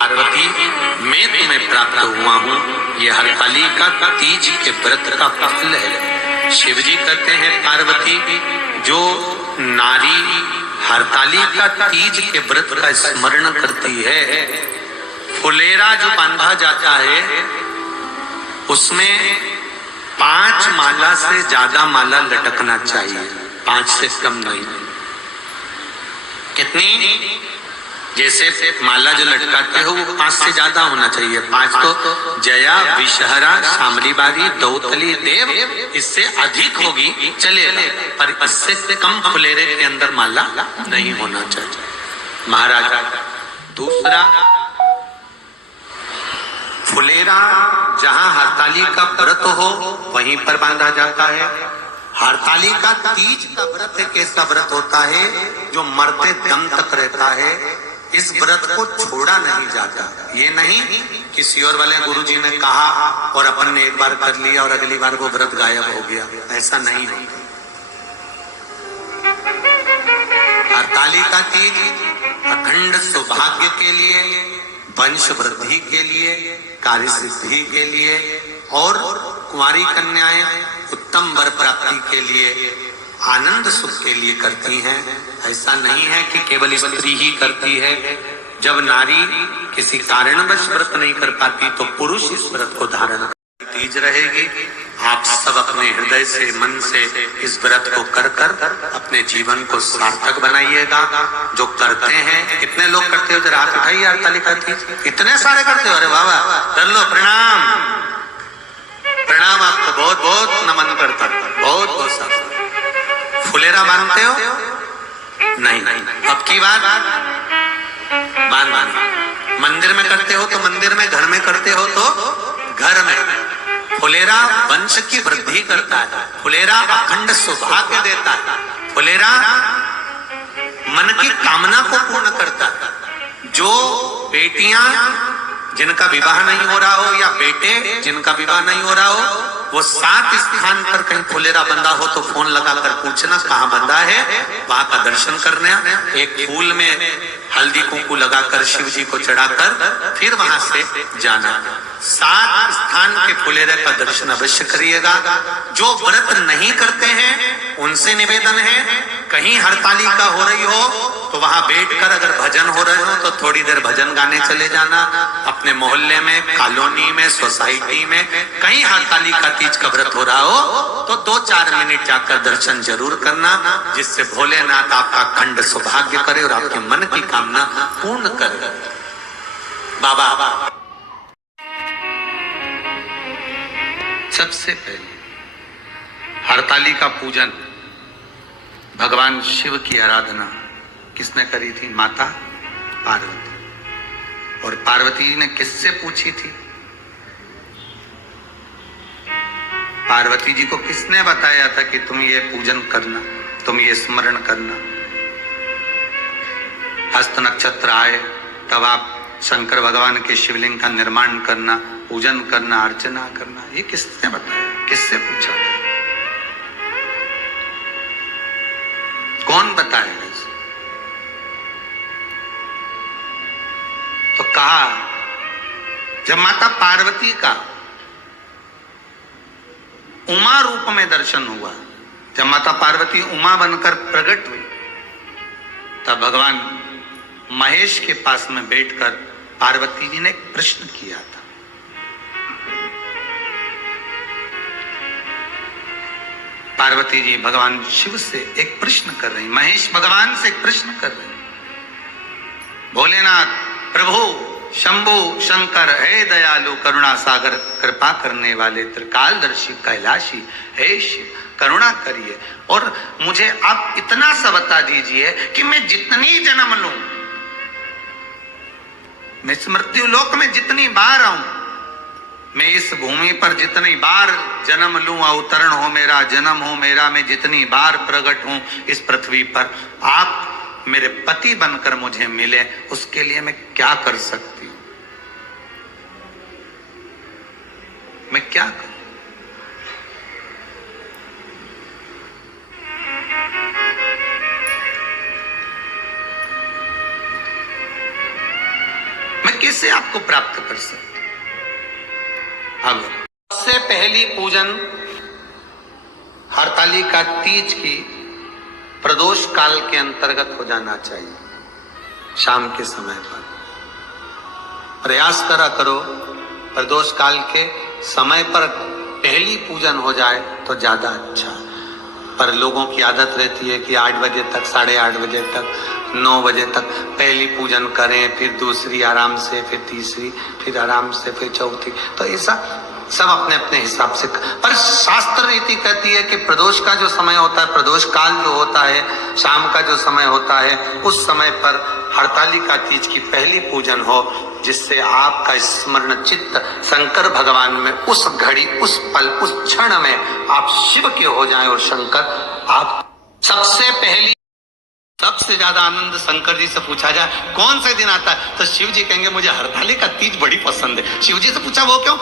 पार्वती, मैं तुम्हें प्राप्त हुआ हूँ। ये हरतालिका तीज के व्रत का फल है। शिव जी कहते हैं पार्वती, जो नारी हरतालिका तीज के व्रत का स्मरण करती है, फुलेरा जो बांधा जाता है उसमें 5 माला से ज्यादा माला लटकना चाहिए, 5 से कम नहीं। कितनी? जैसे माला जो लटकाते हो वो 5 से ज्यादा होना चाहिए। 5 तो जया, विषहरा, शामली बारी, दौतली, देव, इससे अधिक होगी चलेगा, पर इससे कम फुलेरे के अंदर माला नहीं होना चाहिए महाराज। दूसरा, फुलेरा जहां हरतालिका व्रत हो वहीं पर बांधा जाता है। हरतालिका तीज का व्रत एक ऐसा व्रत होता है जो मरते दम तक रहता है। इस व्रत को छोड़ा नहीं जाता। ये नहीं किसी और वाले गुरुजी ने कहा और अपन ने एक बार कर लिया और अगली बार वो व्रत गायब हो गया, ऐसा नहीं होता। हरतालिका तीज अखंड सौभाग्य के लिए, वंश वृद्धि के लिए, कार्य सिद्धि के लिए और कुंवारी कन्याएं उत्तम वर प्राप्ति के लिए, आनंद सुख के लिए करती हैं। ऐसा नहीं है कि केवल स्त्री ही करती है। जब नारी किसी कारणवश व्रत नहीं कर पाती तो पुरुष इस व्रत को धारण तीज रहेगी। आप सब अपने हृदय से, मन से इस व्रत को कर कर अपने जीवन को सार्थक बनाइएगा। जो करते हैं, कितने लोग करते हो? जरा हाथ उठाइए। हरतालिका तीज इतने सारे करते हो? अरे वाह, कर लो, प्रणाम प्रणाम। आपको बहुत बहुत नमन करता, बहुत बहुत सारा। फुलेरा बांधते हो? नहीं। अब की बात, बांध मंदिर में करते हो तो मंदिर में, घर में करते हो तो घर में। फुलेरा वंश की वृद्धि करता है, फुलेरा अखंड सौभाग्य देता है, फुलेरा मन की कामना को पूर्ण करता है। जो बेटियां जिनका विवाह नहीं हो रहा हो या बेटे जिनका विवाह नहीं हो रहा हो, वो 7 स्थान पर कहीं फुलेरा बंधा हो तो फोन लगाकर पूछना कहाँ बंधा है, वहां का दर्शन करना। एक फूल में हल्दी कुंकू लगाकर शिव जी को चढ़ाकर फिर वहां से जाना। 7 स्थान के फुलेरे का दर्शन अवश्य करिएगा। जो व्रत नहीं करते हैं उनसे निवेदन है, कहीं हरतालिका हो रही हो तो वहां बैठकर अगर भजन हो रहे हो तो थोड़ी देर भजन गाने चले जाना। अपने मोहल्ले में, कॉलोनी में, सोसाइटी में कहीं हरतालिका तीज का व्रत हो रहा हो तो 2-4 मिनट जाकर दर्शन जरूर करना, जिससे भोलेनाथ आपका अखंड सौभाग्य करे और आपके मन की कामना पूर्ण करे। बाबा, सबसे पहले हरतालिका पूजन, भगवान शिव की आराधना किसने करी थी? माता पार्वती। और पार्वती जी ने किससे पूछी थी? पार्वती जी को किसने बताया था कि तुम ये पूजन करना, तुम ये स्मरण करना? हस्त नक्षत्र आए तब आप शंकर भगवान के शिवलिंग का निर्माण करना, पूजन करना, अर्चना करना, ये किसने बताया? किससे पूछा? कौन बताएगा? तो कहा जब माता पार्वती का उमा रूप में दर्शन हुआ, जब माता पार्वती उमा बनकर प्रकट हुई, तब भगवान महेश के पास में बैठकर पार्वती जी ने एक प्रश्न किया था। पार्वती जी भगवान शिव से एक प्रश्न कर रही, महेश भगवान से एक प्रश्न कर रहे, भोलेनाथ प्रभु शंभु शंकर, हे दयालु करुणा सागर, कृपा करने वाले त्रिकालदर्शी कैलाशी, हे शिव करुणा करिए और मुझे आप इतना सा बता दीजिए कि मैं जितनी जन्म लूं, मैं इस मृत्यु लोक में जितनी बार आऊं, मैं इस भूमि पर जितनी बार जन्म लूं, अवतरण हो मेरा, जन्म हो मेरा, मैं जितनी बार प्रकट हूं इस पृथ्वी पर, आप मेरे पति बनकर मुझे मिले, उसके लिए मैं क्या कर सकती हूं? मैं क्या करूं? कैसे आपको प्राप्त कर सकते। अब सबसे पहली पूजन हरतालिका तीज की प्रदोष काल के अंतर्गत हो जाना चाहिए, शाम के समय पर। प्रयास करा करो प्रदोष काल के समय पर पहली पूजन हो जाए तो ज्यादा अच्छा। पर लोगों की आदत रहती है कि 8 बजे तक, 8:30 बजे तक, 9 बजे तक पहली पूजन करें, फिर दूसरी आराम से, फिर तीसरी, फिर आराम से, फिर चौथी। तो ऐसा सब अपने अपने हिसाब से। पर शास्त्र रीति कहती है कि प्रदोष का जो समय होता है, प्रदोष काल जो होता है, शाम का जो समय होता है, उस समय पर हरतालिका तीज की पहली पूजन हो, जिससे आपका स्मरण चित्त शंकर भगवान में उस घड़ी, उस पल, उस क्षण में आप शिव के हो जाएं और शंकर आप। सबसे ज्यादा आनंद शंकर जी से पूछा जाए कौन से दिन आता है, तो शिव जी कहेंगे मुझे हरतालिका तीज बड़ी पसंद है। शिव जी से पूछा वो क्यों?